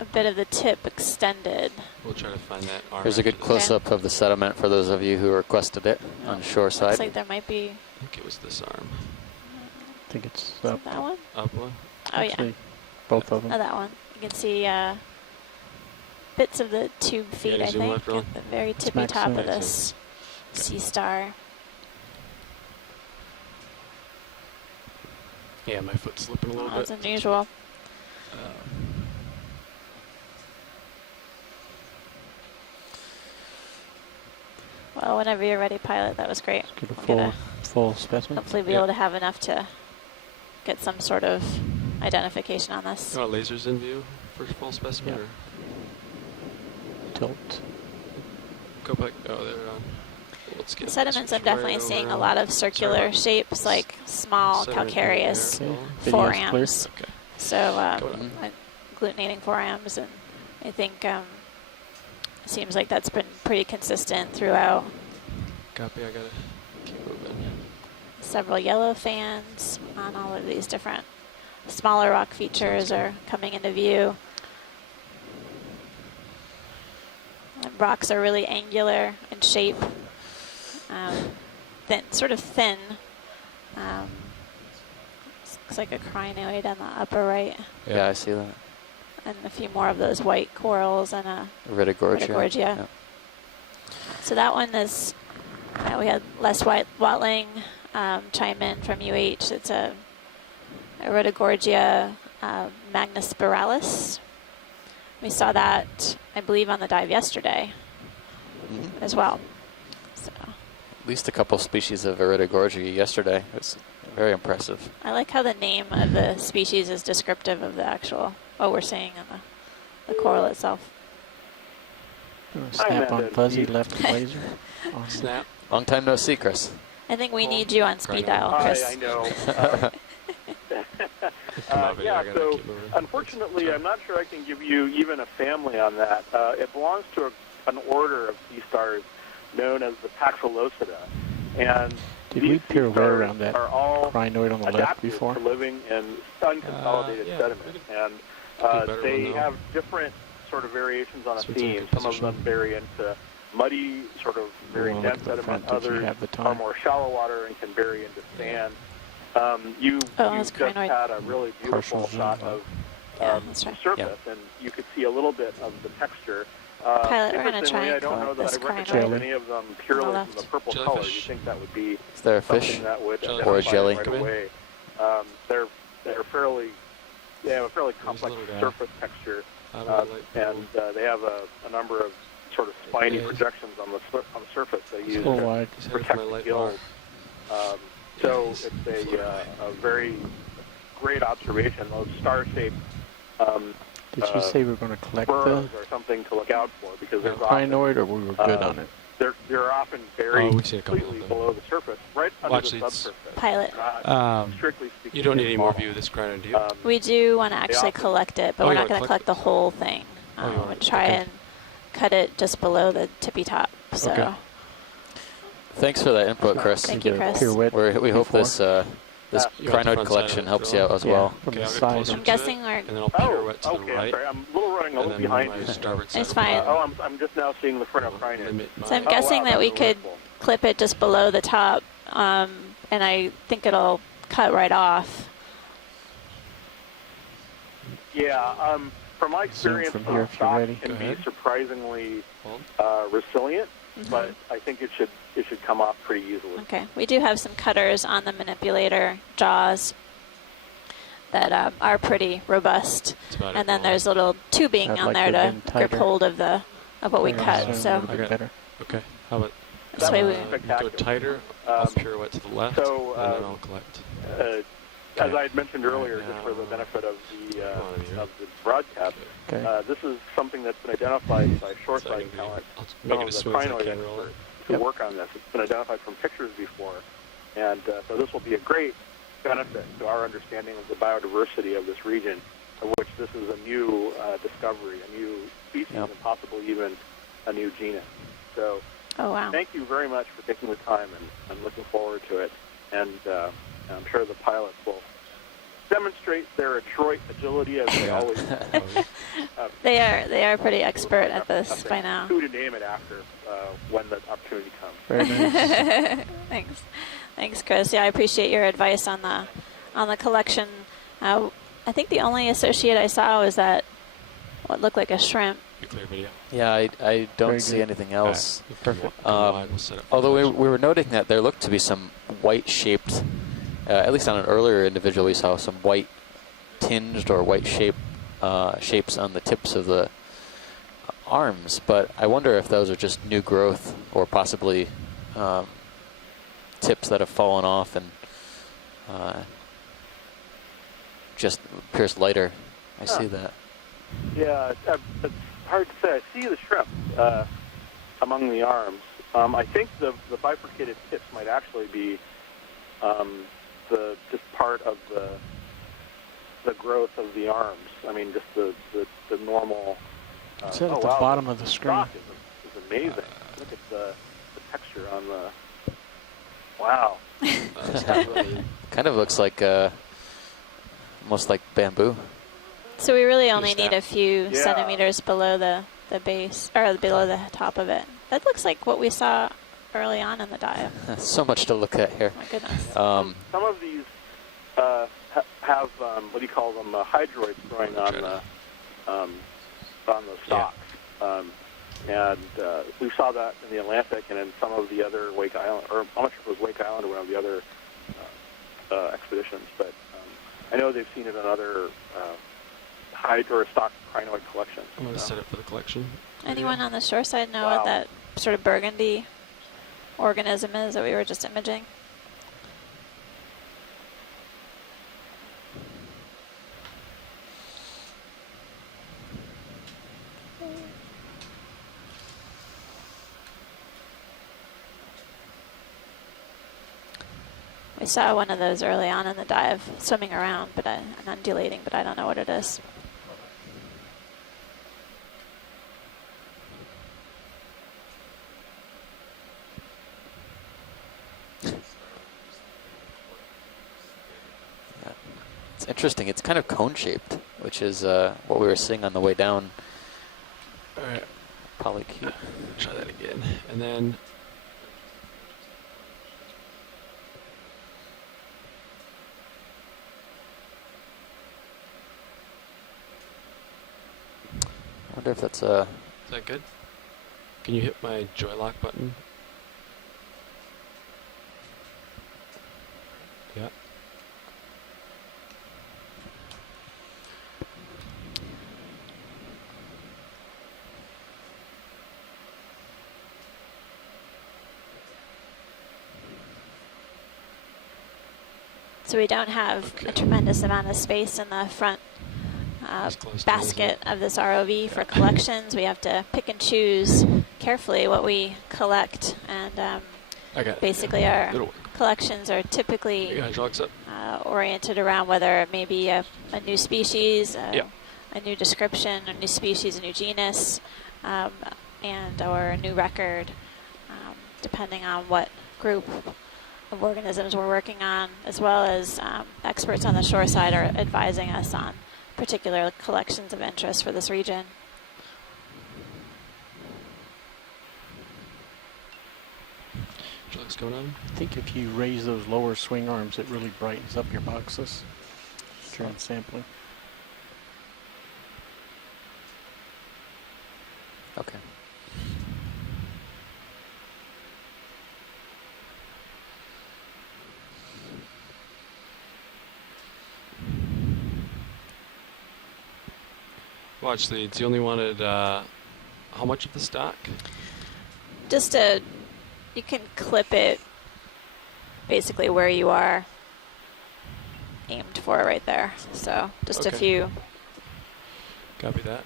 a bit of the tip extended. We'll try to find that arm. Here's a good close-up of the sediment for those of you who requested it on shore side. Looks like there might be. I think it was this arm. I think it's That one? Up one? Oh, actually, yeah. both of them. Oh, that one. You can see bits of the tube feet, Yeah, I zoom think, left, at Ron. the very tippy max top zoom. of this sea star. Yeah, my foot's slipping a little That's bit. unusual. Well, whenever you're ready, pilot, that was great. Get a I'm full, gonna full specimen. hopefully be able to have enough to get some sort of identification on this. You want lasers in view for full specimen? Yeah. Or Tilt. go back. Oh, they're on. Let's get The sediments, I'm switch definitely right seeing over. a lot of circular about shapes, like small sediment in calcareous there. Okay. four Video's clear. amps. Okay. So Go down. agglutinating forams, and I think it seems like that's been pretty consistent throughout. Copy. I gotta keep moving. Several yellow fans on all of these different smaller rock features are coming into view. And rocks are really angular in shape, thin, sort of thin. Looks like a crinoid on the upper right, Yeah, I see that. and a few more of those white corals and a Iridogorgia. Iridogorgia. Yeah. So that one is, we had Les Watling chime in from UH. It's a Iridogorgia magnispiralis. We saw that, I believe, on the dive yesterday as well. So At least a couple species of Iridogorgia yesterday. It was very impressive. I like how the name of the species is descriptive of the actual, what we're seeing in the coral itself. Snap on fuzzy left laser. On Snap. Long time no see, Chris. I think we need you on speed dial, Hi, Chris. I know. Come Yeah, I gotta so keep moving. unfortunately, Sorry. I'm not sure I can give you even a family on that. It belongs to an order of sea stars known as the Paxillocida. And Did these we sea pirouette stars around that are all crinoid on the left adapted before? for living in unconsolidated Yeah, sediment. we could And do a better they one, though. have different sort of variations on a Switch into theme. Some of position. them vary into muddy, sort of very Well, dense look at the sediment. front if you Others have the are time. more shallow water and can vary into sand. You that's just crinoid. had a really beautiful Partial shot zoom. of Yeah, that's right. surface, and you could see a little bit of the texture. Pilot, we're gonna try Interestingly, and I don't know collect that this I recognize crinoid. any of them purely On the from the left. purple color. You Jellyfish. think that would be Is there a fish? something that would Jellyfish. Or a identify jelly. right Come in. away. They're fairly, they have a fairly complex little guy. surface texture, Out of the light and they have a number of sort of spiny Yeah. projections on the surface they use Full to wide. He's headed for protect my the light gills. bar. So he's it's floating. a very great observation. Those star-shaped Did you say we were going to collect the burrows are something to look out for because there's often, crinoid, or we were good on it? they're often buried we've seen a couple completely of them. below the surface, right under Watch the these. subsurface. Pilot. Not strictly speaking. You don't need any more small. view of this crinoid, do you? We do want to actually often- collect it, but Oh, we're you not wanna going to collect collect the whole thing. Oh, you We're want- going to try okay. and cut it just below the tippy top. So Okay. Thanks for that input, Chris. Thank you, Get a Chris. pirouette We hope before. this this You got the crinoid front collection side of helps it, you so- out as Yeah, well. from Okay, the I'll get side. closer I'm to guessing it, we're- and then I'll Oh, pirouette to okay. the I'm right. sorry. I'm a little running a And little then behind my you. starboard side It's will fine. pirouette. I'm just now seeing the Phrenolocrine. Limit So I'm my- guessing that we that's could wonderful. clip it just below the top, and I think it'll cut right off. Yeah, from my experience, from here if you're stock ready. can Go be ahead. surprisingly Hold. resilient, but I think it should come off pretty easily. Okay, we do have some cutters on the manipulator jaws that are pretty robust, That's about and it. then there's a little tubing I'd on like there to to bend grip tighter. hold of what we Bring cut. it So a little bit better. Okay, how about this way we. Okay. go Spectacular. tighter, I'll Um, pirouette to the left, so, and then I'll collect. As I had mentioned earlier, Right just for the now- benefit of the Come on, Amir. broadcast, Okay. this is something that's been identified by Second short-sighted view. talent. I'll Some make it of as the smooth as I crinoid can roll it. experts who Yep. work on this. It's been identified from pictures before, and so this will be a great benefit to our understanding of the biodiversity of this region, of which this is a new discovery, a new species, Yep. and possibly even a new genus. So Oh wow. thank you very much for taking the time, and I'm looking forward to it. And I'm sure the pilots will demonstrate their adroit agility as they always do. They are pretty expert at this by now. Who to name it after when the opportunity comes. Very nice. Thanks, Chris. Yeah, I appreciate your advice on the collection. I think the only associate I saw was that what looked like a shrimp. Clear video. Yeah, I don't Very see good. anything else. Perfect. We'll set up for Although collection. we were noting that there looked to be some white-shaped, at least on an earlier individual, we saw some white tinged or white shapes on the tips of the arms. But I wonder if those are just new growth or possibly tips that have fallen off and just appears lighter. I see that. Yeah, it's hard to say. I see the shrimp among the arms. I think the bifurcated tips might actually be just part of the growth of the arms. I mean, just the normal. It's at the bottom of the screen. Stock is amazing. Look at the texture on the. Wow. Kind of looks like almost like bamboo. So we really only need a few Yeah. centimeters below the base, or below the top of it. That looks like what we saw early on in the dive. So much to look at here. My goodness. Um, Some of these have what do you call them? Hydroids growing on the stocks, and we saw that in the Atlantic and in some of the other Wake Island, or I'm not sure if it was Wake Island or one of the other expeditions, but I know they've seen it in other hydro or stock crinoid collections. I'm going to set up for the collection. Anyone on the shore side know Wow. what that sort of burgundy organism is that we were just imaging? We saw one of those early on in the dive, swimming around, and undulating, but I don't know what it is. It's interesting. It's kind of cone-shaped, which is what we were seeing on the way down. All right, Polycube. try that again. And then I wonder if that's is that good? Can you hit my joy lock button? Yeah. So we don't have Okay. a tremendous amount of space in the front As close to basket of this ROV for collections. We have to pick and choose carefully what we collect, and I got it. basically Yeah. our It'll work. collections are You typically got hydraulics up? oriented around whether it may be a new species, Yeah. a new description, a new species, a new genus, and or a new record, depending on what group of organisms we're working on, as well as experts on the shore side are advising us on particular collections of interest for this region. Hydraulics going on? I think if you raise those lower swing arms, it really brightens up your boxes during sampling. okay. Watch leads. You only wanted how much of the stock? Just you can clip it basically where you are aimed for right there. So just a Okay. Copy that.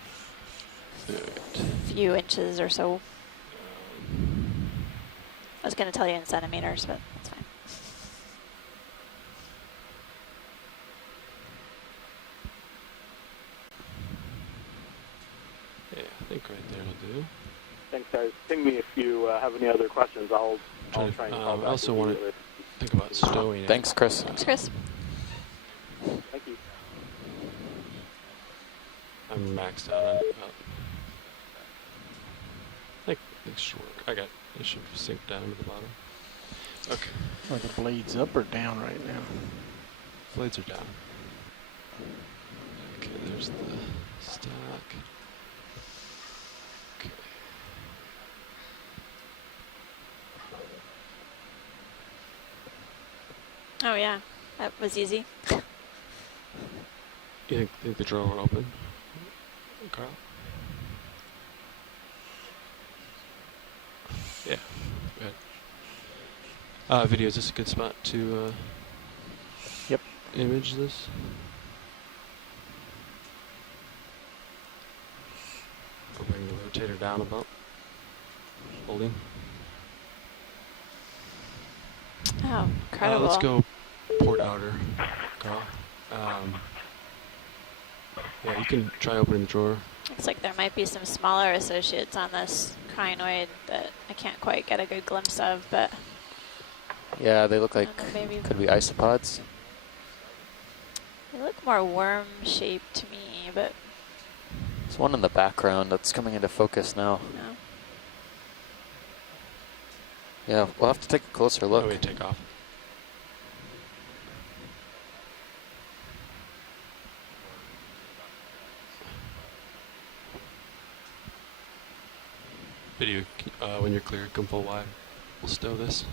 few inches or so. I was going to tell you in centimeters, but that's fine. Yeah, I think right there will do. Thanks, guys. Ping me if you have any other questions. I'll try and call back. I also want to immediately. think about stowing it. Thanks, Chris. Thanks, Chris. Thank you. I'm maxed out on it. I think it should work. It should sink down to the bottom. Okay. Are the blades up or down right now? Blades are down. Okay, there's the stock. Okay. Oh yeah, that was easy. You think the drawer will open, Carl? Yeah. Go ahead. Video, is this a good spot to Yep. image this? I'll bring the rotator down a bump. Holding. Oh, incredible. Let's go port outer, Carl. Yeah, you can try opening the drawer. Looks like there might be some smaller associates on this crinoid that I can't quite get a good glimpse of, but Yeah, they look like maybe could be isopods. they look more worm-shaped to me, but There's one in the background that's coming into focus now. no. Yeah, we'll have to take a closer look. Oh, we take off. Video, when you're clear, come full wide. We'll stow this.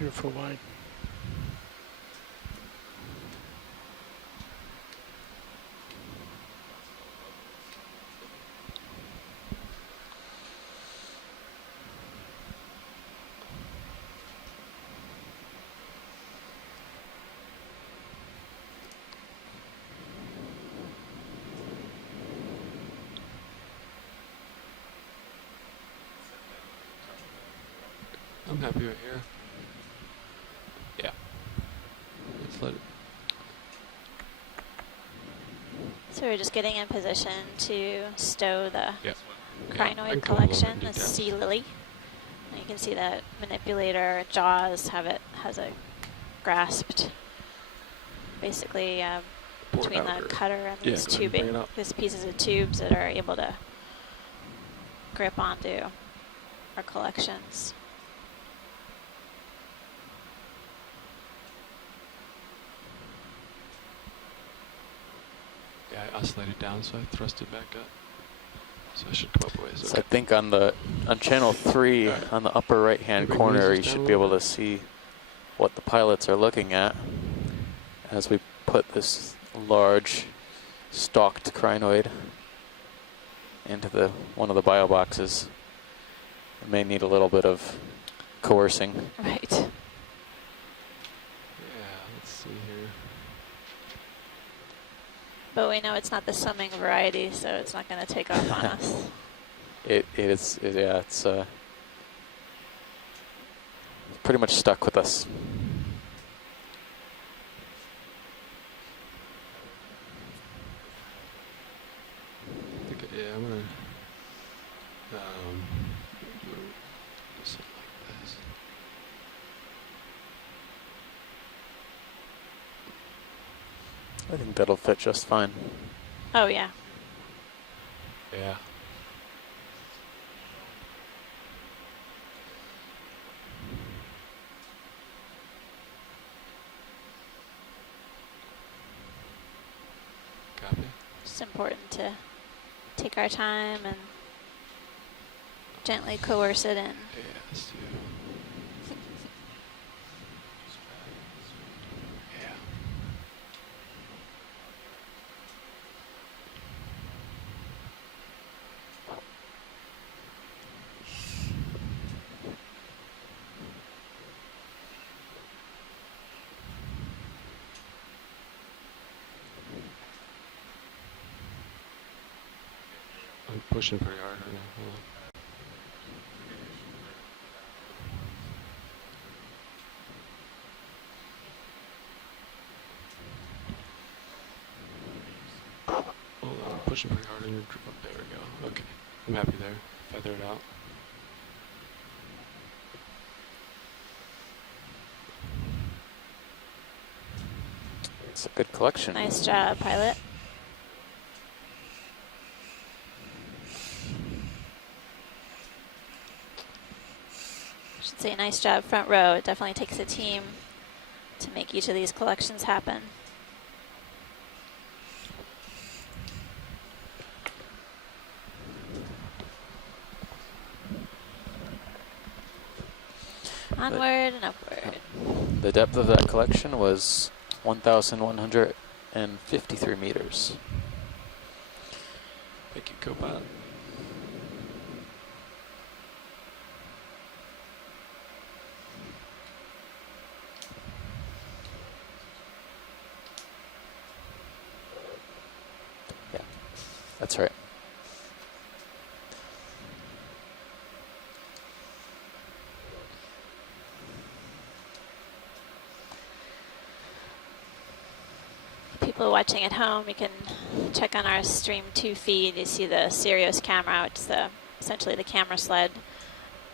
You're full wide. I'm happy right here. Yeah. Let's let it. So we're just getting in position to stow the Yeah. crinoid collection, the sea lily. And you can see that manipulator jaws has a grasped, basically between the cutter and Yeah, these go ahead and bring tubing, it up. these pieces of tubes that are able to grip onto our collections. Yeah, I oscillated down, so I thrust it back up. So I should come up a ways. So I think on channel 3, on the upper right hand Bring corner, these you down should a be able little to see what the pilots are looking at as we put this large stalked crinoid into one of the bio boxes. It may need a little bit of coercing. Right. Yeah, let's see here. But we know it's not the summing variety, so it's not going to take off on us. It's pretty much stuck with us. Yeah, I'm gonna do something like this. I think that'll fit just fine. Oh, yeah. Yeah. Copy. It's important to take our time and gently coerce it in. Yeah, let's do. Yeah. I'm pushing pretty hard right now. Hold on. Hold on, I'm pushing pretty hard on your. There we go. Okay, I'm happy there. Feather it out. It's a good collection. Nice job, pilot. I should say nice job, front row. It definitely takes a team to make each of these collections happen. Onward and upward. The depth of that collection was 1,153 meters. Thank you, co-pilot. Yeah, that's right. People watching at home, you can check on our Stream 2 feed. You see the Sirius camera, which is essentially the camera sled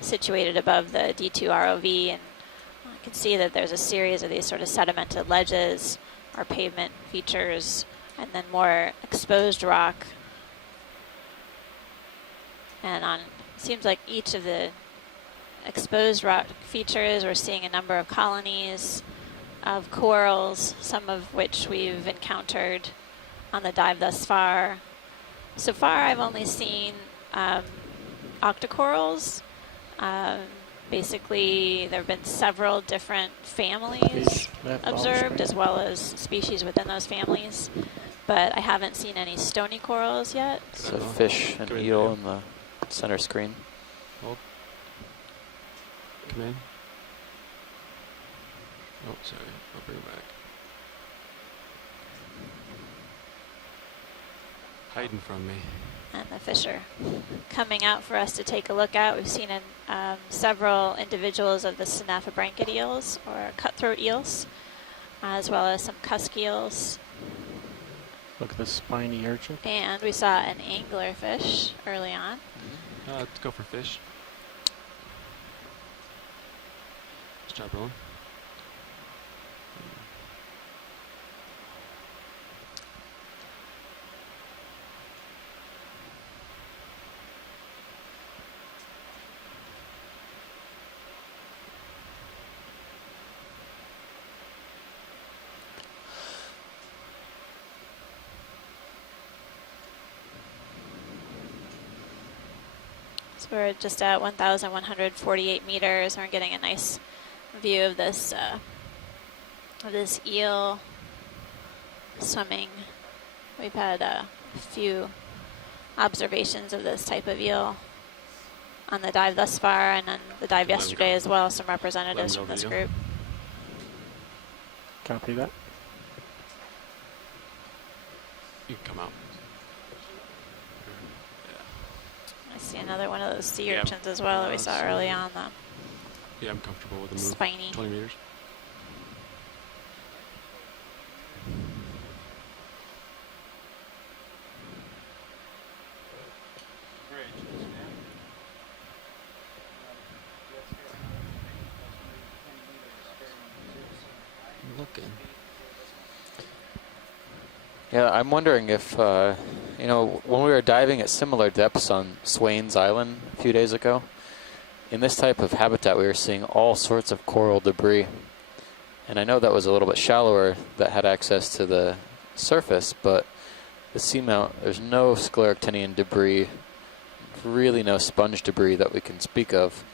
situated above the D2 ROV, and you can see that there's a series of these sort of sedimented ledges or pavement features, and then more exposed rock. And on seems like each of the exposed rock features, we're seeing a number of colonies of corals, some of which we've encountered on the dive thus far. So far, I've only seen octocorals. Basically, there have been several different families observed, as well as species within those families. But I haven't seen any stony corals yet. So fish and eel in the center screen. Hold. Come in. Oh, sorry. I'll bring it back. Hiding from me. And the fish are coming out for us to take a look at. We've seen several individuals of the Synaphobranchid eels, or cutthroat eels, as well as some cusk eels. Look at the spiny urchin. And we saw an anglerfish early on. Let's go for fish. Let's try rolling. So we're just at 1,148 meters. We're getting a nice view of this eel swimming. We've had a few observations of this type of eel on the dive thus far, and on the dive yesterday as well. Some representatives from this group. Copy that. You can come out. I see another one of those sea urchins as well that we saw early on. Yeah, I'm comfortable with the move. Spiny. 20 meters. I'm looking. Yeah, I'm wondering if, you know, when we were diving at similar depths on Swains Island a few days ago, in this type of habitat we were seeing all sorts of coral debris. And I know that was a little bit shallower that had access to the surface, but the seamount, there's no scleractinian debris, really no sponge debris that we can speak of.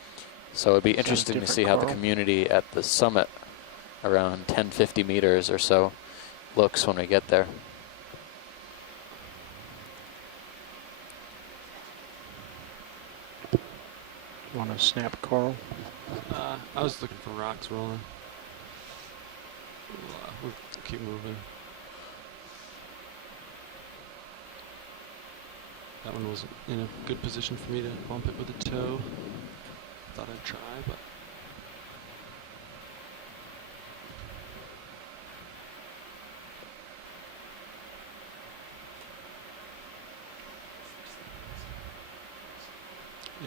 So it'd be interesting to see how the community at the summit, around 1050 meters or so, looks when we get there. You want to snap coral? I was looking for rocks rolling. We'll keep moving. That one was in a good position for me to bump it with a toe. Thought I'd try, but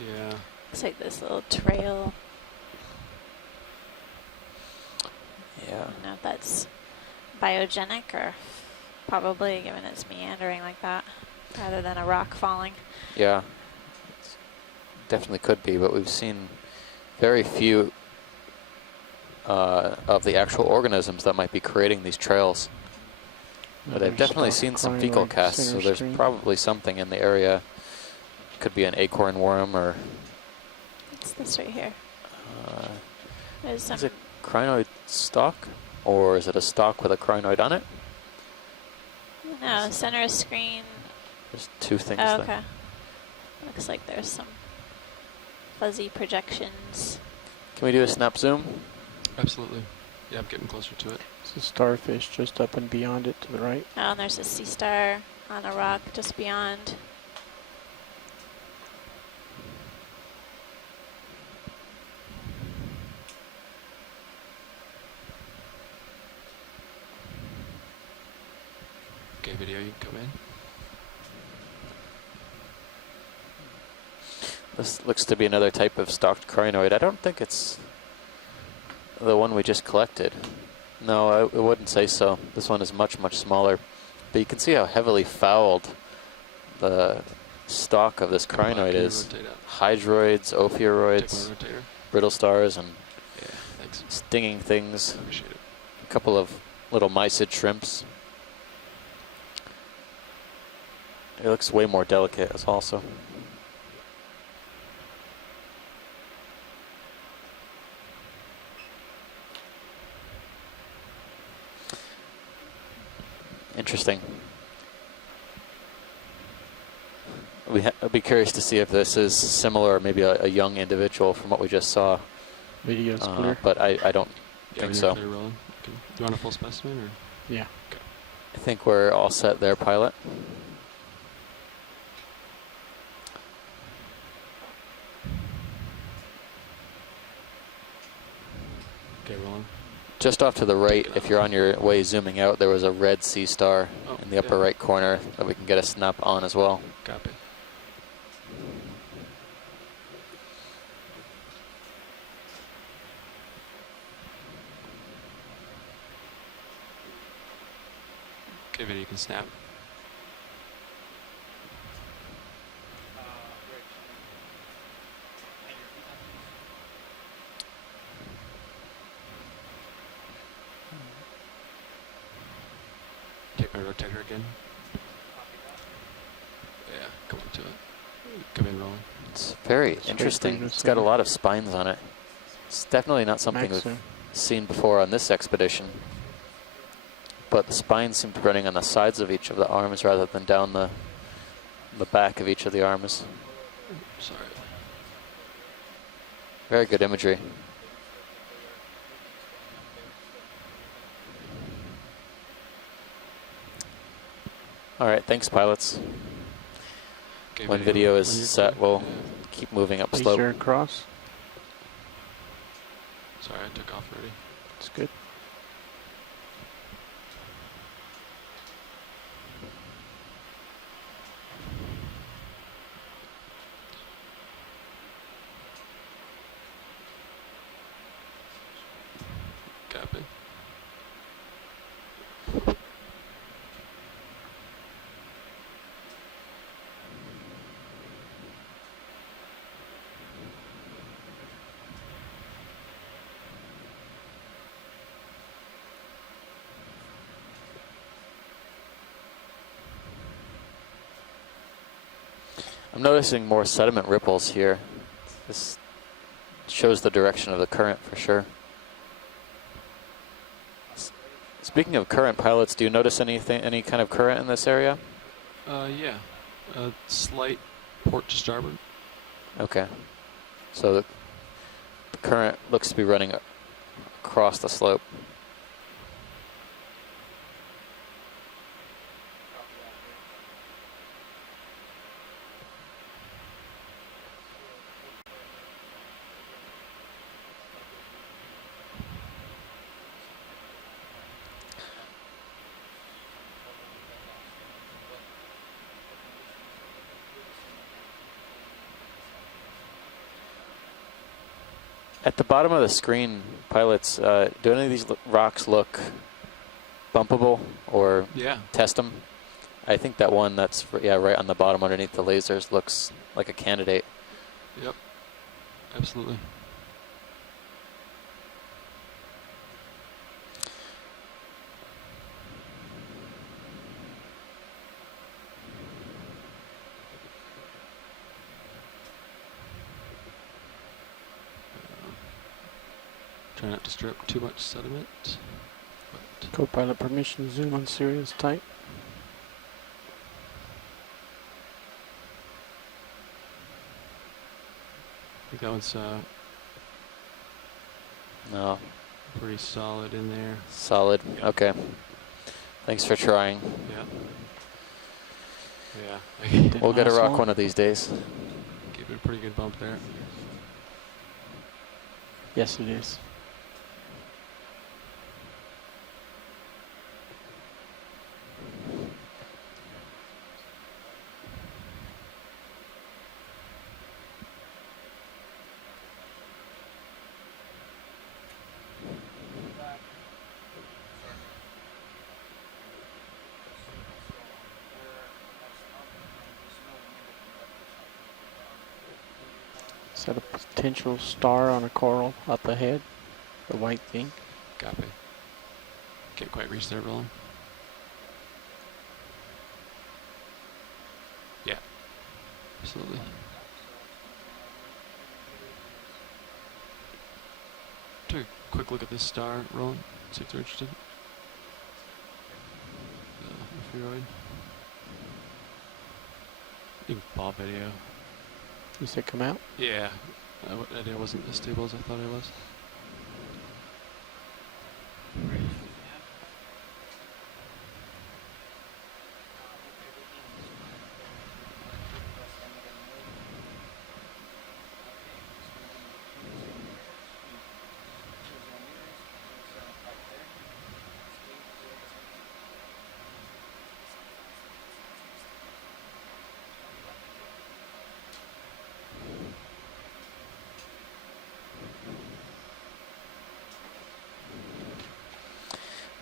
yeah. Looks like this little trail. Yeah. I don't know if that's biogenic, or probably, given it's meandering like that, rather than a rock falling. Yeah, definitely could be, but we've seen very few of the actual organisms that might be creating these trails. But I've definitely seen some fecal casts, so there's probably something in the area. Could be an acorn worm, or What's this right here? There's some. is it crinoid stalk, or is it a stalk with a crinoid on it? No, center screen. There's two things Oh, there. okay. Looks like there's some fuzzy projections. Can we do a snap zoom? Absolutely. Yeah, I'm getting closer to it. It's a starfish just up and beyond it to the right. Oh, and there's a sea star on a rock just beyond. Okay, video, you can come in. This looks to be another type of stalked crinoid. I don't think it's the one we just collected. No, I wouldn't say so. This one is much, much smaller. But you can see how heavily fouled the stalk of this Come on, crinoid can you is. rotate out? Hydroids, Take ophiuroids, my rotator. brittle stars, and Yeah, thanks. stinging things. Appreciate it. A couple of little mysid shrimps. It looks way more delicate as also. Interesting. I'd be curious to see if this is similar, or maybe a young individual from what we just saw. Video's clear. But I don't Yeah, think when so. you're clear rolling. Okay. Do you want a full specimen, or? Yeah. I think we're all set there, pilot. Okay, rolling. Just off to the right, if you're on your way zooming out, there was a red sea star Oh, in the upper yeah. right corner that we can get a snap on as well. Copy. Okay, video, you can snap. Take my rotator again. Yeah, come up to it. Come in rolling. It's very Straight interesting. through the It's got a center. lot of spines on it. It's definitely not something we've Maxim. seen before on this expedition. But the spines seem to be running on the sides of each of the arms rather than down the back of each of the arms. Sorry. Very good imagery. All right, thanks, pilots. Okay, When video is when you're set, clear. we'll Yeah. keep moving up Place slope. your cross. Sorry, I took off already. It's good. Copy. I'm noticing more sediment ripples here. This shows the direction of the current for sure. Speaking of current, pilots, do you notice any kind of current in this area? Yeah. Slight port to starboard. Okay. So the current looks to be running across the slope. At the bottom of the screen, pilots, do any of these rocks look bumpable or Yeah. test them. I think that one that's right on the bottom underneath the lasers looks like a candidate. Yep. Absolutely. Try not to stir up too much sediment. But Co-pilot permission to zoom on Sirius tight. I think that one's No, pretty solid in there. solid. Yeah. Okay. Thanks for trying. Yeah. Yeah. Did We'll get a last rock long. one of these days. Gave it a pretty good bump there. Yes, it is. Is that a potential star on a coral up ahead? The white thing? Copy. Can't quite reach there, Roland. Yeah. Absolutely. Take a quick look at this star, Roland. See if they're interested. The infrared. Big ball video. You said come out? Yeah. It wasn't as stable as I thought it was.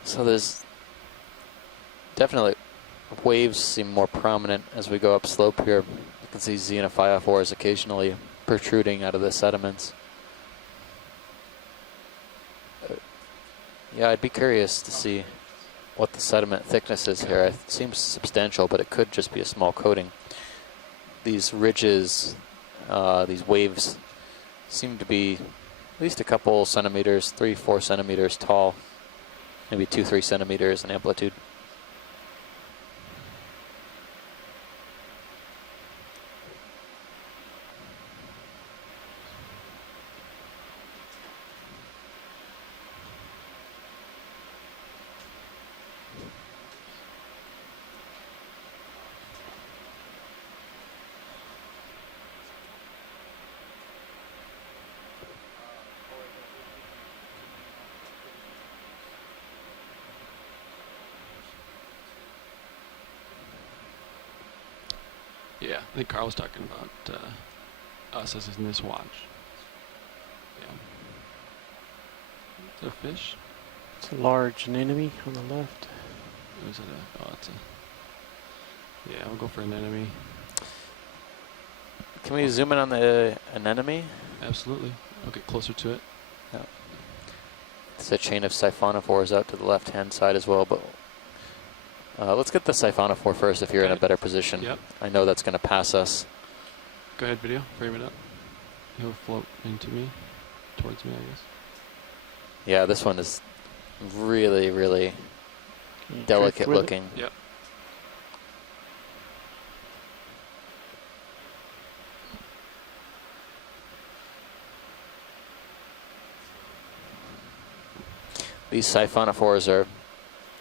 So there's definitely waves seem more prominent as we go up slope here. You can see xenophyophores occasionally protruding out of the sediments. Yeah, I'd be curious to see what the sediment thickness is here. It seems substantial, but it could just be a small coating. These ridges, these waves seem to be at least a couple centimeters, 3-4 centimeters tall. Maybe 2-3 centimeters in amplitude. Yeah, I think Carl was talking about us as in this watch. Yeah. Is there a fish? It's a large anemone on the left. Or is it a... Oh, it's a... Yeah, we'll go for an enemy. Can we zoom in on the anemone? Absolutely. I'll get closer to it. It's a chain of siphonophores out to the left-hand side as well, but let's get the siphonophore first if you're in a Okay. better position. Yep. I know that's going to pass us. Go ahead, video. Frame it up. He'll float into me. Towards me, I guess. Yeah, this one is really, really Can you delicate drift with it? looking. Yep. These siphonophores are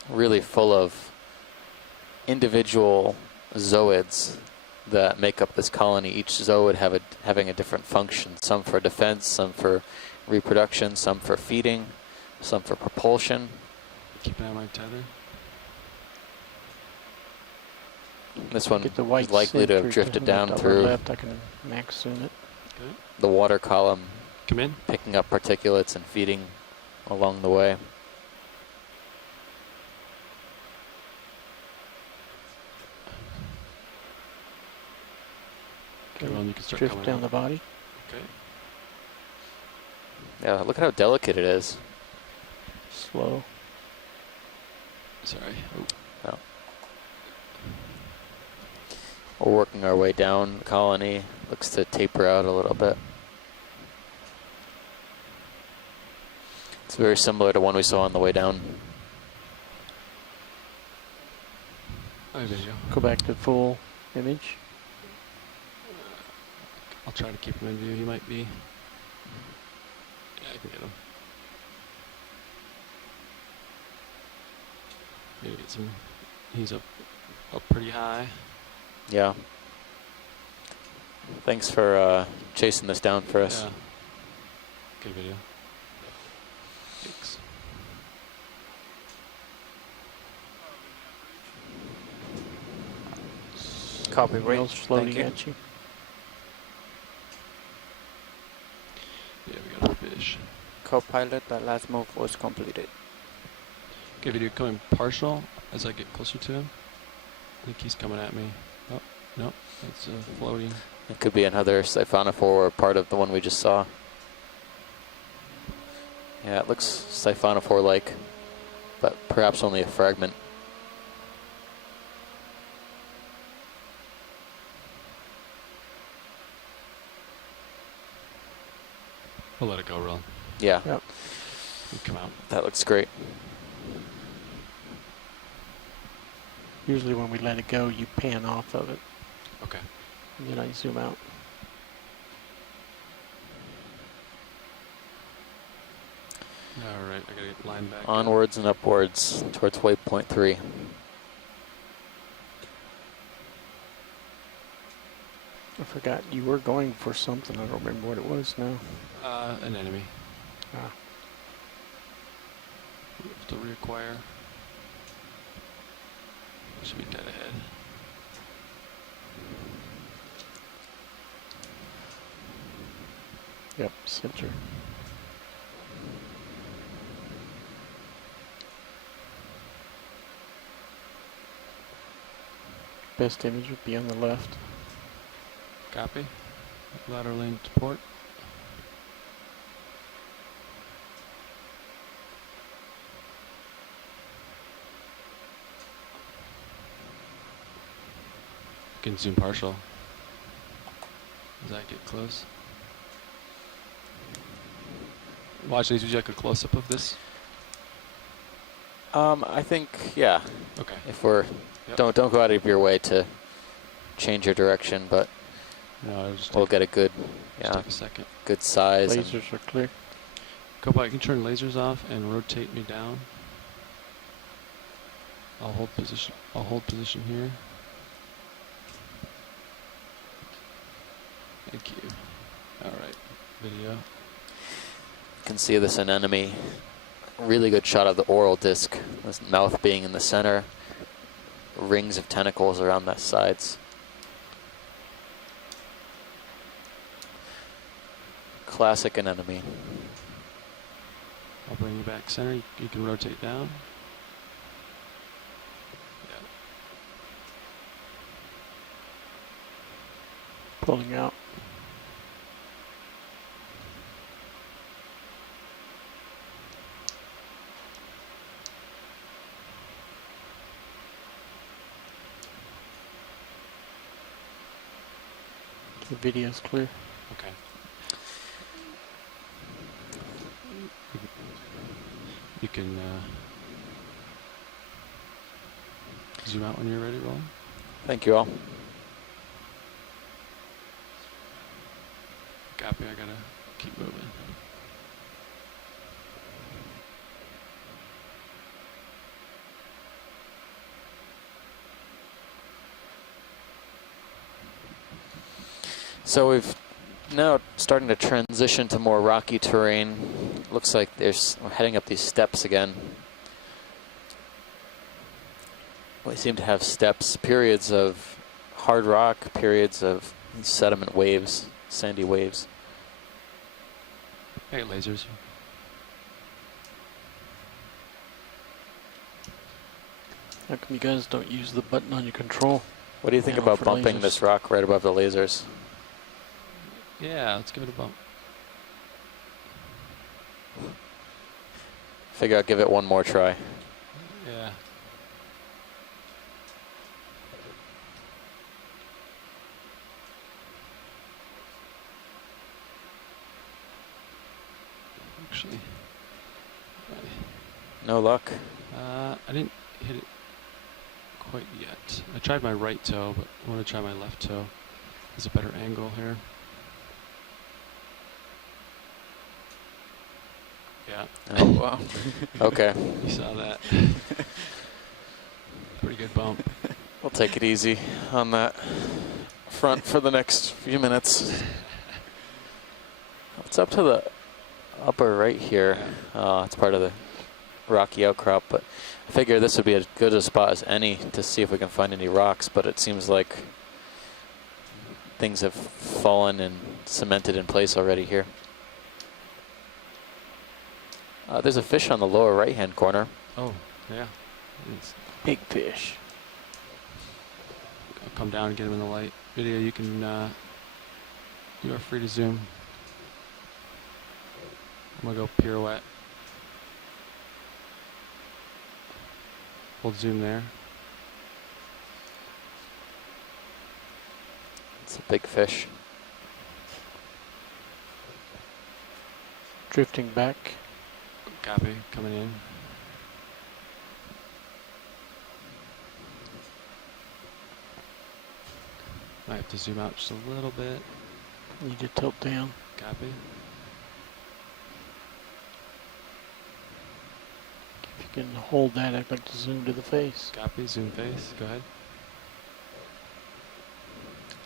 really full of individual zooids that make up this colony. Each zooid having a different function. Some for defense, some for reproduction, some for feeding, some for propulsion. Keep an eye on my tether. This one Get the white is likely to have centered drifted to down the upper through left. I can max zoom it. Okay. the water column, Come in. picking up particulates and feeding along the way. Okay, well, you can start Drift coming down out. the body. Okay. Yeah, look at how delicate it is. Slow. Sorry. Oh, No. We're working our way down the colony. Looks to taper out a little bit. It's very similar to one we saw on the way down. hi, video. Go back to full image. I'll try to keep him in view. He might be. Yeah, I can get him. Maybe get some. He's up pretty high. Yeah. Thanks for chasing this down for us. Yeah. Good video. Thanks. Copy, Wheels range. floating Thank you. at you. Yeah, we got a fish. Co-pilot, the last move was completed. Okay, video coming partial as I get closer to him. I think he's coming at me. Oh, no, that's floating. It could be another siphonophore or part of the one we just saw. Yeah, it looks siphonophore-like, but perhaps only a fragment. We'll let it go, Ron. Yeah, Yep. You come out. that looks great. Usually when we let it go, you pan off of it, Okay. and then I zoom out. All right, I gotta get line back. Onwards and upwards towards waypoint 3. I forgot you were going for something. I don't remember what it was now. An enemy. Ah. We have to reacquire. Should be dead ahead. Yep, center. Best image would be on the left. Copy. Lateral lane to port. You can zoom partial as I get close. Watch these. Would you like a close up of this? I think, yeah, Okay. if we're, Yep. don't go out of your way to change your direction, but No, I'll just we'll take, get a good, just yeah, take a second. good size. and- Lasers are clear. Copilot, you can turn lasers off and rotate me down. I'll hold position. I'll hold position here. Thank you. All right, video. You can see this anemone. Really good shot of the oral disc. This mouth being in the center. Rings of tentacles around the sides. Classic anemone. I'll bring you back center. You can rotate down. Yeah. Pulling out. The video's clear. Okay. You can zoom out when you're ready, Roland. Thank you all. Copy. I gotta keep moving. So we've now starting to transition to more rocky terrain. Looks like we're heading up these steps again. We seem to have steps, periods of hard rock, periods of sediment waves, sandy waves. I got lasers. How come you guys don't use the button on your control? What do you think Yeah, about for bumping lasers. this rock right above the lasers? Yeah, let's give it a bump. Figure I'll give it one more try. Yeah. Actually, No luck. I didn't hit it quite yet. I tried my right toe, but I want to try my left toe. There's a better angle here. Yeah. Oh, wow. Okay. You saw that. Pretty good bump. We'll take it easy on that front for the next few minutes. It's up to the upper right here. It's part of the rocky outcrop, but I figure this would be as good a spot as any to see if we can find any rocks, but it seems like things have fallen and cemented in place already here. There's a fish on the lower right-hand corner. Oh, yeah. It's, Big fish. I'll come down and get him in the light. Video, you can, you are free to zoom. I'm gonna go pirouette. Hold zoom there. It's a big fish. Drifting back. Copy, coming in. Might have to zoom out just a little bit. Need to tilt down. Copy. If you can hold that, I'd like to zoom to the face. Copy, zoom face, go ahead.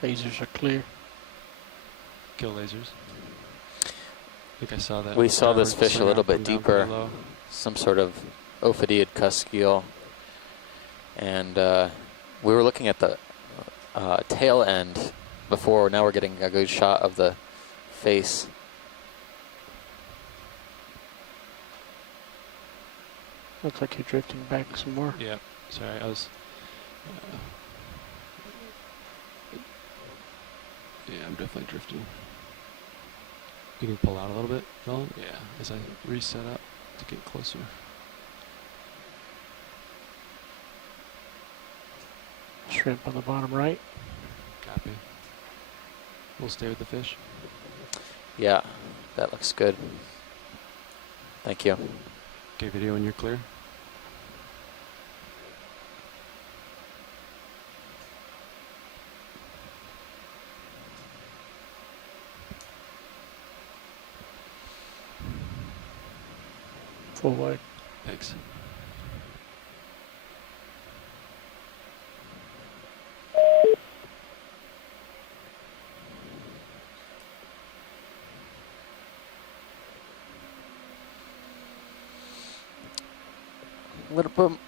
Lasers are clear. Kill lasers. I think I saw that. We saw this downward fish a swing little out, come bit down pretty deeper. low. Some sort of ophidiid cuskeel. And we were looking at the tail end before. Now we're getting a good shot of the face. Looks like you're drifting back some more. Yeah, sorry, I was. Yeah, I'm definitely drifting. You can pull out a little bit, Dylan? Yeah, as I reset up to get closer. Shrimp on the bottom right. Copy. We'll stay with the fish. Yeah, that looks good. Thank you. Okay, video when you're clear. Full wide. Thanks.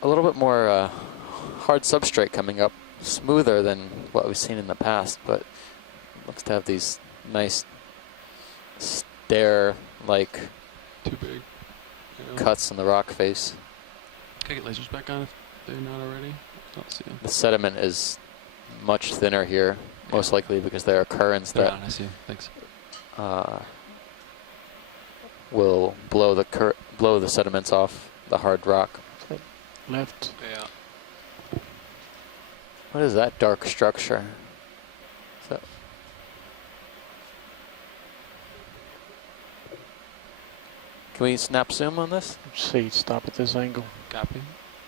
A little bit more hard substrate coming up, smoother than what we've seen in the past, but looks to have these nice stair-like Too big. Yeah. cuts in the rock face. Can I get lasers back on if they're not already? I don't see them. The sediment is much thinner here, most likely because there are currents They're that on, I see. Thanks. will blow the sediments off the hard rock. Left. Yeah. What is that dark structure? So, can we snap zoom on this? See, stop at this angle. Copy.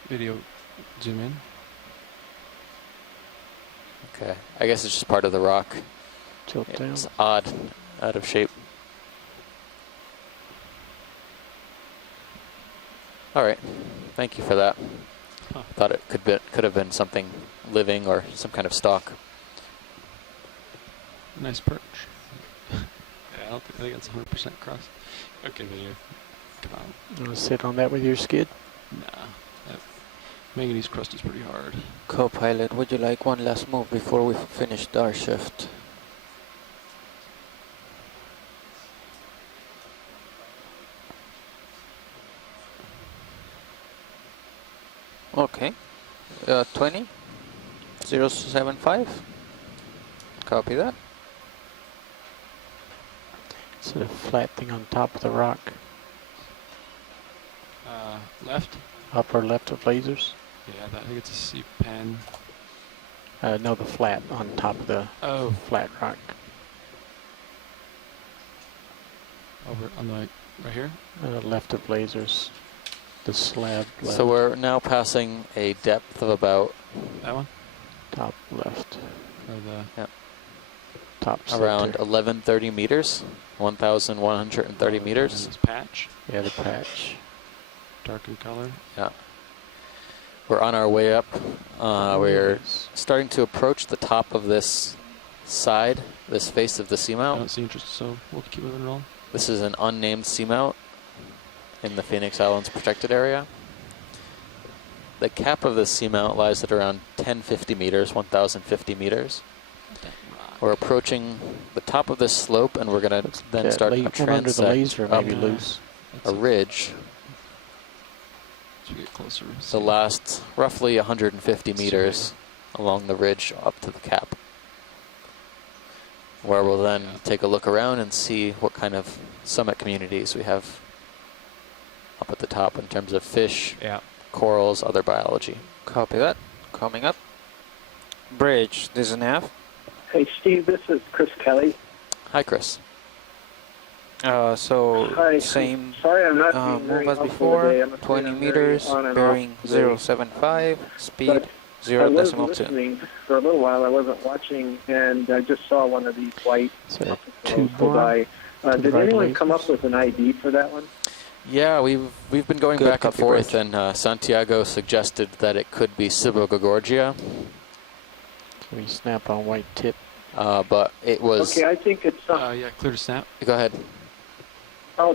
Video, zoom in. Okay, I guess it's just part of the rock. Tilt down. It's odd, out of shape. All right, thank you for that. Huh. Thought it could have been something living or some kind of stock. Nice perch. Yeah, I think it's 100% cross. Okay, video. Come on. You want to sit on that with your skid? Nah. That manganese crust is pretty hard. Co-pilot, would you like one last move before we finish our shift? Okay. 20 075. Copy that. It's a flat thing on top of the rock. Left? Upper left of lasers. Yeah, I think it's a C-pen. No, the flat on top of the Oh, flat rock. over on the right here. Left of lasers. The slab left. So we're now passing a depth of about That one? Top left. Or the Top around center. 1130 meters, 1,130 meters. This patch, Yeah, the patch. dark in color. Yeah. We're on our way up. We're starting to approach the top of this side, this face of the I seamount. don't see interest, so we'll keep moving along. This is an unnamed seamount in the Phoenix Islands protected area. The cap of this seamount lies at around 1050 meters, 1,050 meters. We're approaching the top of this slope, and we're going to then start a one under the transect laser up maybe loose. a ridge. As we get closer, we'll The see. last roughly 150 meters along the ridge up to the cap, where we'll then take a look around and see what kind of summit communities we have up at the top in terms of fish, Yeah. corals, other biology. Copy that. Coming up. Bridge, this is Nav. Hey, Steve, this is Chris Kelly. Hi, Chris. So Hi. same Sorry, I'm not being very move as helpful today. before. I'm afraid 20 I'm very meters, on and off bearing today. 075, speed But I 0 was decimal 2. listening for a little while. I wasn't watching, and I just saw one of these white Is there girls two go more? by. Did Divide anyone come lasers? up with an ID for that one? Yeah, we've been going Good back and copy, forth, Bridge. and Santiago suggested that it could be Cibogorgia, Can we snap on white tip? but it was. Okay, I think it's something. Yeah, clear to snap. Go ahead. I'll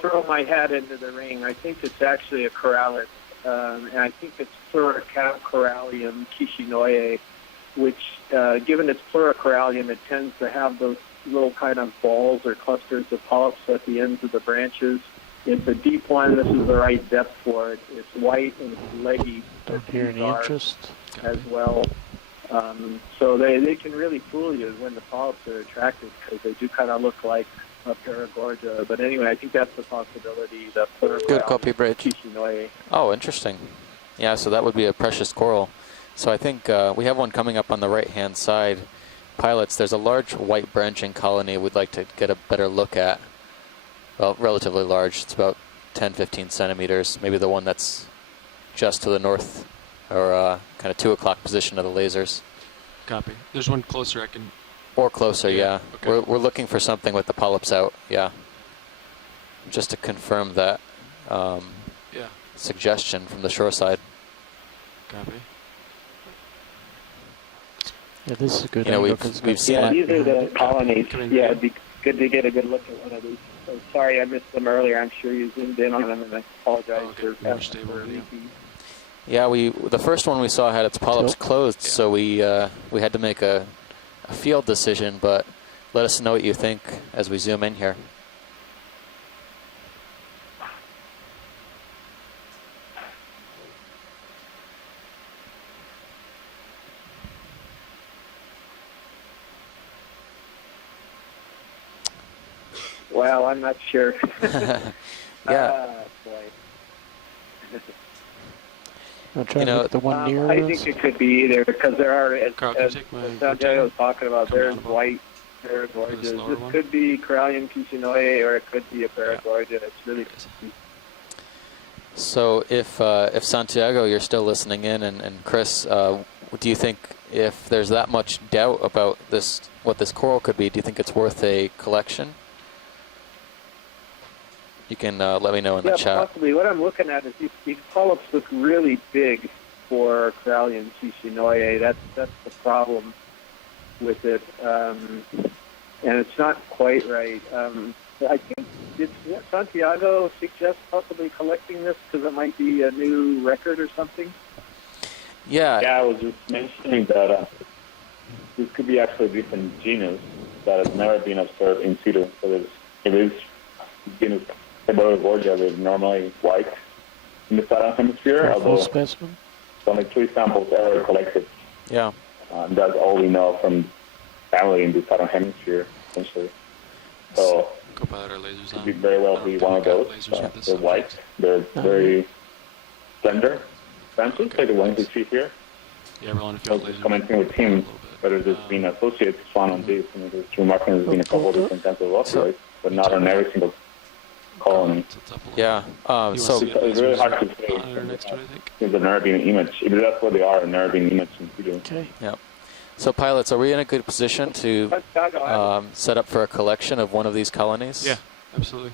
throw my hat into the ring. I think it's actually a corallus, and I think it's Pluricorallium kishinoye, which, given its pluricorallium, it tends to have those little kind of balls or clusters of polyps at the ends of the branches. It's a deep one. This is the right depth for it. It's white and it's leggy. Don't hear any Are interest. as well. So they can really fool you when the polyps are attractive because they do kind of look like a Paragorgia. But anyway, I think that's the possibility. The Good copy, Bridge. Kishinoye. Oh, interesting. Yeah, so that would be a precious coral. So I think we have one coming up on the right-hand side. Pilots, there's a large white branching colony we'd like to get a better look at. Well, relatively large. It's about 10, 15 centimeters. Maybe the one that's just to the north or kind of 2 o'clock position of the lasers. Copy. There's one closer I can... Or closer, yeah. Okay. We're looking for something with the polyps out, yeah. Just to confirm that Yeah, suggestion from the shore side. copy. Yeah, this is a good You know, angle we've- 'cause it's we've got seen Yeah, flat these are behind the colonies. Come in. Yeah, it'd be good to get a good look at one of these. So sorry I missed them earlier. I'm sure you zoomed in on them, and I apologize Oh, okay. for More asking stable for a view. repeat. Yeah, the first one we saw had its polyps Tilt. closed, Yeah. so we had to make a field decision, but let us know what you think as we zoom in here. Well, I'm not sure. Yeah, Boy. I'll try You to know, look at the one near I us. think it could be either because there are, Carl, can you as take my Santiago was talking about, Come there's down a bit. white For Paragorgias. this lower This one? could be Corallium kishinoye, or it could be a Paragorgia. It's really so if Santiago, you're still listening in, and Chris, do you think if there's that much doubt about this, what this coral could be, do you think it's worth a collection? You can let me know in the chat. possibly. What I'm looking at is these polyps look really big for Corallium kishinoye. That's the problem with it, and it's not quite right. I think did Santiago suggest possibly collecting this because it might be a new record or something? Yeah, Yeah, I was just mentioning that this could be actually a different genus that has never been observed in situ. So it is genus Gorgia that is normally white in the southern hemisphere, For a full although specimen. only 3 samples ever collected. yeah. That's all we know from family in the southern hemisphere, essentially. So Copilot or lasers could on. be very I well don't be think one we of got those. lasers with this They're white. subject. They're very slender. Branches, Okay, like the ones you thanks. see here. Yeah, Roland, if I you was want just lasers. commenting with teams, a little bit. whether there's been associates found on these. I mean, there's remarking there's been a couple of different kinds of opioids, but not on every single colony. Tilts up a little Yeah. bit. You wanna So see It's really hard to say. on our next one, I think. It's a nerve-beam image. If that's what they are, a nerve-beam image in situ. Okay. yeah. So pilots, are we in a good position to set up for a collection of one of these colonies? Yeah, absolutely.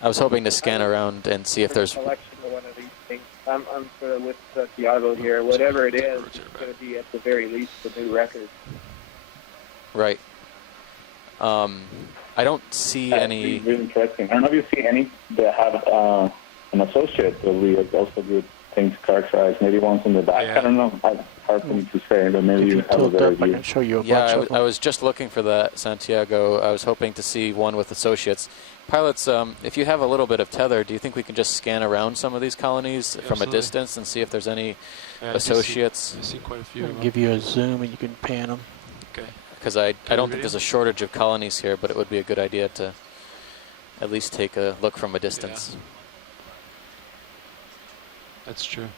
I was hoping to scan around and see if there's. collection of one of these things. I'm sort of with Thiago here. Whatever it is, it's going to be at the very least a new record. Right. I don't see any. Really interesting. I don't know if you see any that have an associate that we also good things to characterize. Maybe one's in the back. Yeah. I don't know. Hard for me to say, but maybe If you you have a tilt better up, I view. can show you a Yeah, bunch of them. I was just looking for that, Santiago. I was hoping to see one with associates. Pilots, if you have a little bit of tether, do you think we can just scan around some of these colonies from a Absolutely. distance and see if there's any Yeah, I do associates? I see quite a few I'll of them. give you a zoom and you can pan them. Okay. Because I don't video? think there's a shortage of colonies here, but it would be a good idea to at least take a look from a distance. That's true.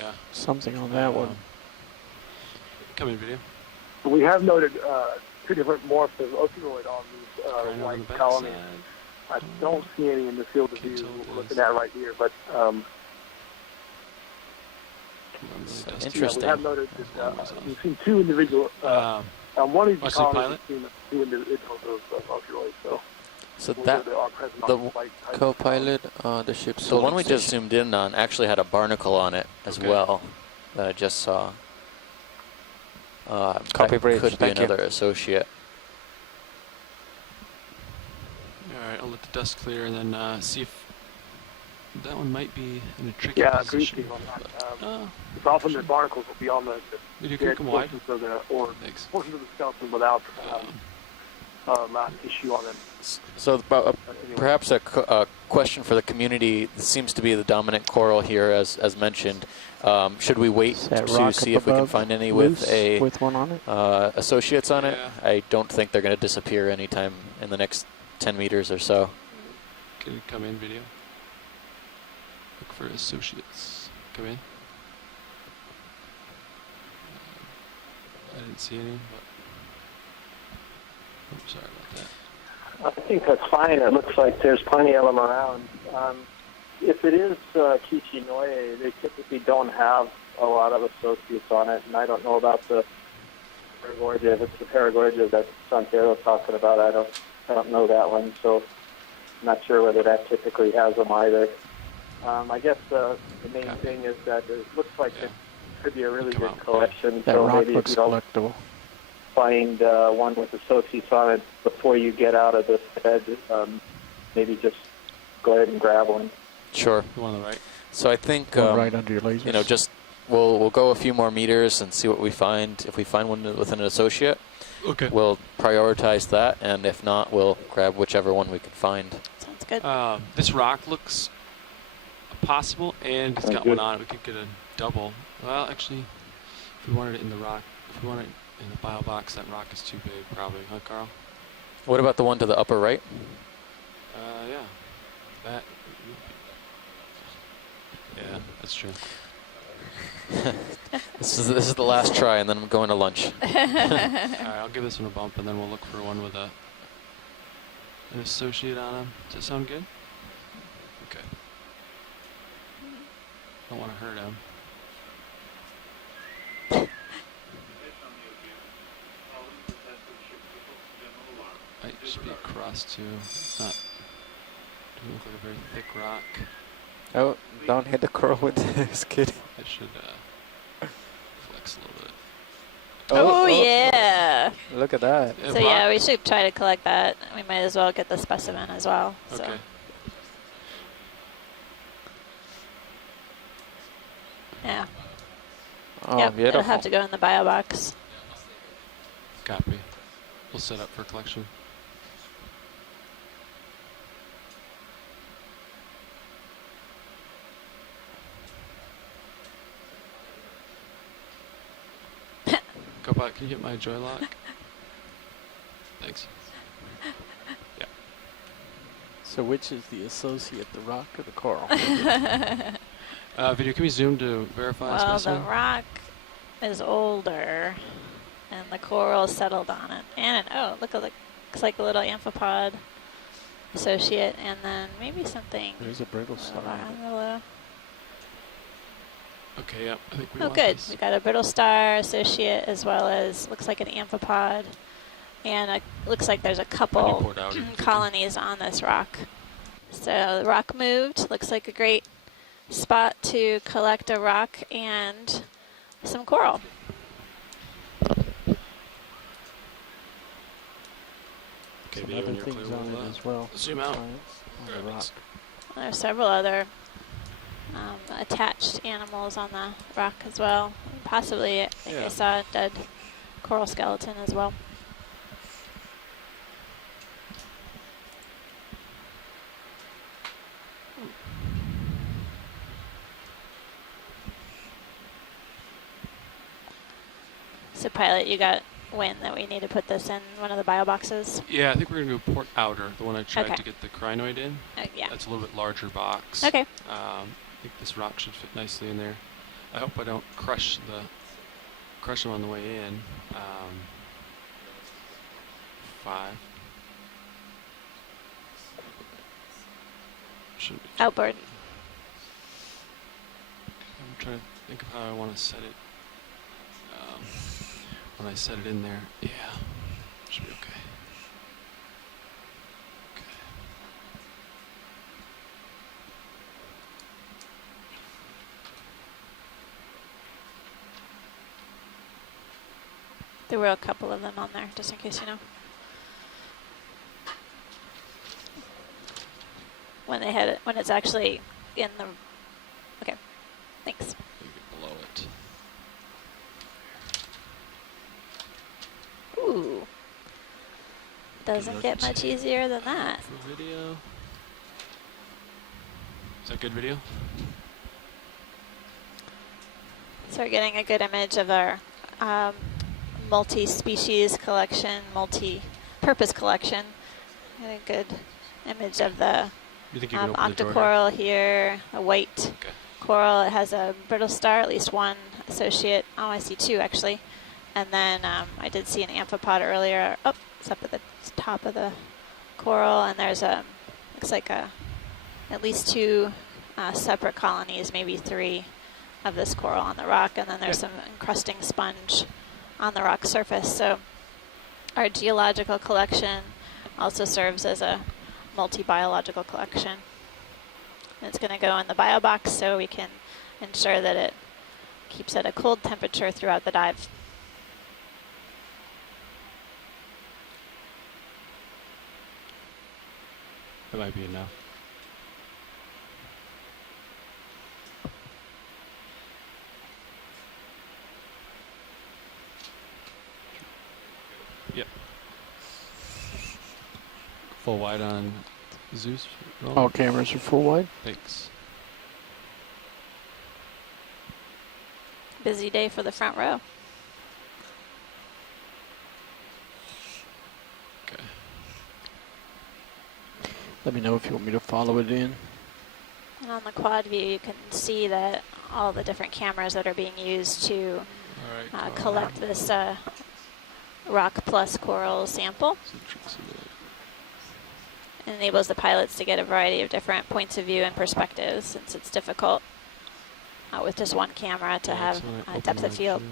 Yeah. Something on that one. Come in video. We have noted two different morphs of opioid on these Right on the white back colonies. side. I don't see any in the field of Can't view tell what it looking is. at right here, but Really dusty. yeah, Interesting. we have noted that we've seen two individual. On one of these Wesley colonies, Pilot? we've seen two individuals of opioids. So So whether that they are present the on the white type of Co-pilot, the ship. the one we just zoomed in on actually had a barnacle on it as Okay. well that I just saw. Copy, that Bridge. could be Thank you. another associate. All right, I'll let the dust clear and then see if that one might be in a tricky Yeah, I agree with position. you on that. Oh, It's often the barnacles will be on the video dead can come wide. portions of the or Thanks. portions of the skeleton without tissue on them. So But anyway. perhaps a question for the community. This seems to be the dominant coral here, as mentioned. Should we wait Is that to rock see up if we can above find any with loose a with one on it? associates on it? Yeah. I don't think they're going to disappear anytime in the next 10 meters or so. Can you come in video? Look for associates. Come in. I didn't see any, but oops, sorry about that. I think that's fine. It looks like there's plenty of them around. If it is Kichinoye, they typically don't have a lot of associates on it, and I don't know about the Paragorgia. If it's the Paragorgia that Santiago's talking about, I don't know that one, so I'm not sure whether that typically has them either. I guess the main Copy. thing is that it looks like Yeah. it could be a really Come good out. collection. That so rock maybe if looks you don't collectible. find one with associates on it before you get out of this bed, maybe just go ahead and grab one. Sure. The one on the right. So I think One right under your lasers. you know, just we'll go a few more meters and see what we find. If we find one with an associate, Okay. we'll prioritize that, and if not, we'll grab whichever one we can find. Sounds good. This rock looks possible, and it's Sounds got good. one on it. We could get a double. Well, actually, if we wanted it in the rock, if we want it in the bio box, that rock is too big, probably, huh, Carl? What about the one to the upper right? Yeah. That. Yeah, that's true. This is the last try, and then I'm going to lunch. All right, I'll give this one a bump, and then we'll look for one with an associate on him. Does that sound good? Okay. Don't want to hurt him. Might just be across too. It's not. Doesn't look like a very thick rock. Oh, don't hit the coral with this kid. I should flex a little bit. Oh, yeah. Look at that. So yeah, we should try to collect that. We might as well get the specimen as well. So. Okay. Yeah. Oh, Yep, beautiful. it'll have to go in the bio box. Copy. We'll set up for collection. Cobot, can you hit my joy lock? Thanks. Yeah. So which is the associate, the rock or the coral? Video, can we zoom to verify Well, the specimen? rock is older, and the coral settled on it. And look, it looks like a little amphipod associate, and then maybe something. There's a brittle star. on the low. Okay, yeah, I think we Oh, want good. this. We got a brittle star associate as well as looks like an amphipod, and looks like there's a And you couple poured out. colonies on this rock. So the rock moved. Looks like a great spot to collect a rock and some coral. Okay, Some video, other when you're things clear, on we'll, it as well. zoom out. Science on the rock. There's several other attached animals on the rock as well. Possibly, I think I Yeah. saw a dead coral skeleton as well. So pilot, you got wind that we need to put this in one of the bio boxes? Yeah, I think we're going to do port outer, the one I tried Okay. to get the crinoid in. Yeah. That's a little bit larger box. Okay. I think this rock should fit nicely in there. I hope I don't crush them on the way in. 5. Shouldn't be. Outboard. I'm trying to think of how I want to set it. When I set it in there, yeah, should be okay. Okay. There were a couple of them on there, just in case you know. When they had it, when it's actually in the. Okay, thanks. Maybe below it. Ooh, doesn't get much easier than that. For video. Is that good video? So we're getting a good image of our multi-species collection, multi-purpose collection. Get a good image of the You think you can open the door? octocoral here, a white Okay. coral. It has a brittle star, at least one associate. Oh, I see 2 actually. And then I did see an amphipod earlier. Oh, it's up at the top of the coral, and there's looks like at least 2 separate colonies, maybe 3 of this coral on the rock, and then there's some encrusting sponge on the rock surface. So our geological collection also serves as a multi-biological collection. And it's going to go in the bio box so we can ensure that it keeps at a cold temperature throughout the dive. That might be enough. Yep. Full wide on Zeus. Roll. All cameras are full wide. Thanks. Busy day for the front row. Okay. Let me know if you want me to follow it in. And on the quad view, you can see that all the different cameras that are being used to All right. collect this rock plus coral sample. It enables the pilots to get a variety of different points of view and perspectives, since it's difficult with just one camera to have depth of field.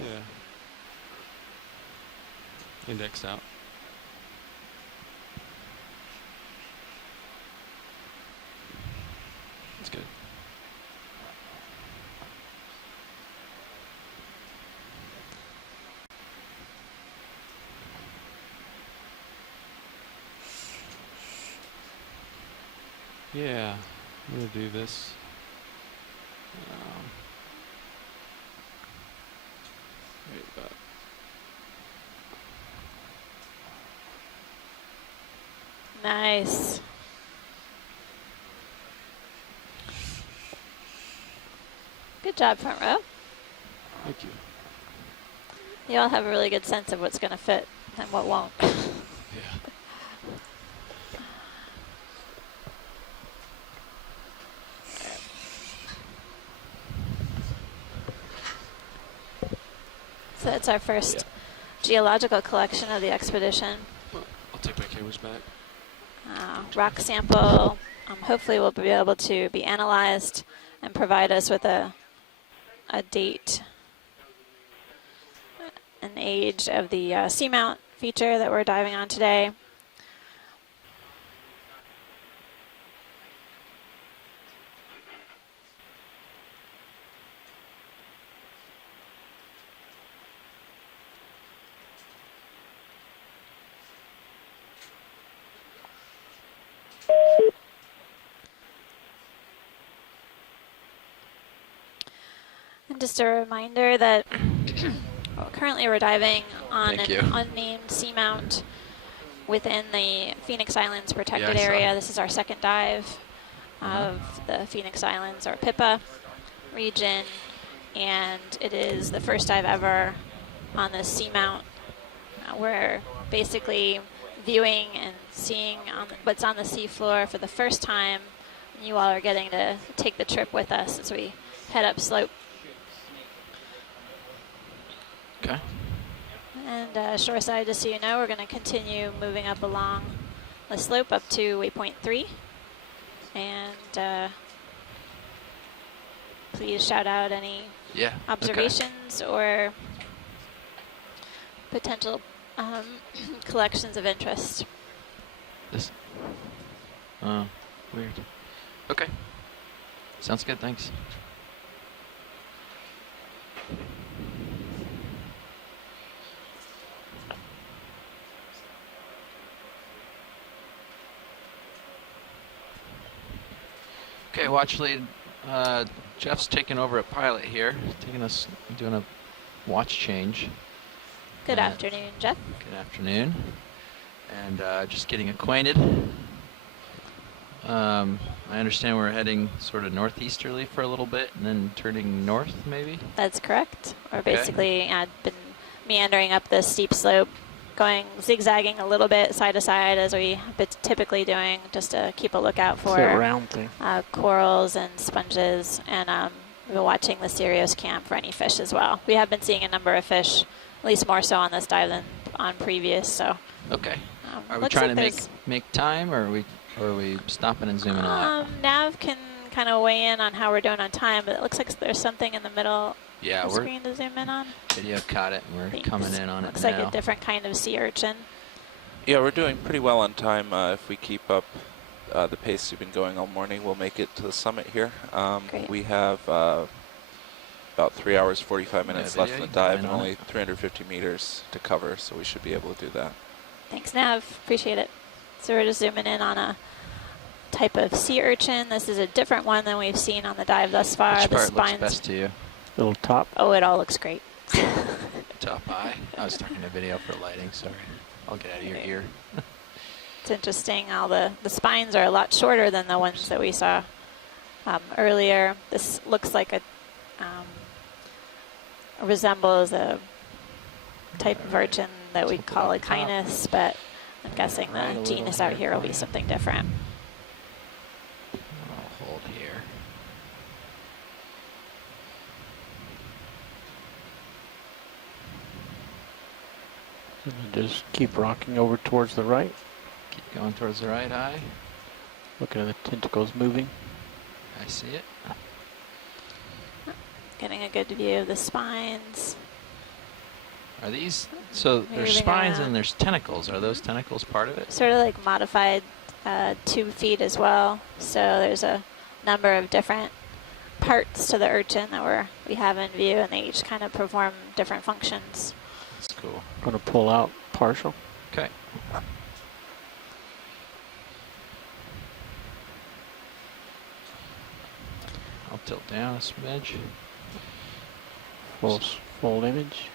Yeah. Indexed out. That's good. Yeah, I'm gonna do this. Right about. Nice. Good job, front row. Thank you. You all have a really good sense of what's going to fit and what won't. Yeah. So that's our first geological collection of the expedition. I'll take my cameras back. Rock sample hopefully will be able to be analyzed and provide us with a date and age of the seamount feature that we're diving on today. And just a reminder that currently we're diving on Thank an you. unnamed seamount within the Phoenix Islands protected Yeah, I saw area. it. This is our second dive of the Phoenix Islands, or PIPA region, and it is the first dive ever on this seamount. We're basically viewing and seeing what's on the seafloor for the first time. You all are getting to take the trip with us as we head up slope. Okay. And shoreside, just so you know, we're going to continue moving up along the slope up to waypoint 3. And please shout out any Yeah. observations or potential collections of interest. This. Oh, weird. Okay. Sounds good. Thanks. Okay, watch lead. Jeff's taking over at pilot here, doing a watch change. Good afternoon, Jeff. Good afternoon. And just getting acquainted. I understand we're heading sort of northeasterly for a little bit and then turning north, maybe? That's correct. We're Okay. basically been meandering up this steep slope, going zigzagging a little bit side to side as we have been typically doing, just to keep a lookout It's for that round thing. corals and sponges, and we've been watching the Sirius cam for any fish as well. We have been seeing a number of fish, at least more so on this dive than on previous. So Okay. Are we looks trying like to there's- make time, or are we stopping and zooming a lot? Nav can kind of weigh in on how we're doing on time, but it looks like there's something in the middle Yeah, of the we're screen to zoom in on. video caught it, and we're Thanks. coming in on Looks it now. like a different kind of sea urchin. Yeah, we're doing pretty well on time. If we keep up the pace we've been going all morning, we'll make it to the summit here. Great. We have about 3 hours, 45 minutes Yeah, left in the video, you dive can and on only it. 350 meters to cover, so we should be able to do that. Thanks, Nav. Appreciate it. So we're just zooming in on a type of sea urchin. This is a different one than we've seen on the dive thus far. Which The part looks spines. best to you? Little top. Oh, it all looks great. Top eye? I was talking to video for lighting, sorry. I'll get out of your Okay. ear. It's interesting how the spines are a lot shorter than the ones that we saw earlier. This looks like resembles a type of urchin that we Let's call look at the top. Echinus, but I'm guessing Right, a the little genus out here will be for you. something different. I'll hold here. And then just keep rocking over towards the right. Keep going towards the right eye. Looking at the tentacles moving. I see it. Getting a good view of the spines. Are these, so there's Moving spines around. and there's tentacles. Are those tentacles part of it? Sort of like modified tube feet as well. So there's a number of different parts to the urchin that we have in view, and they each kind of perform different functions. That's cool. Gonna pull out partial. Okay. I'll tilt down a smidge. Full image.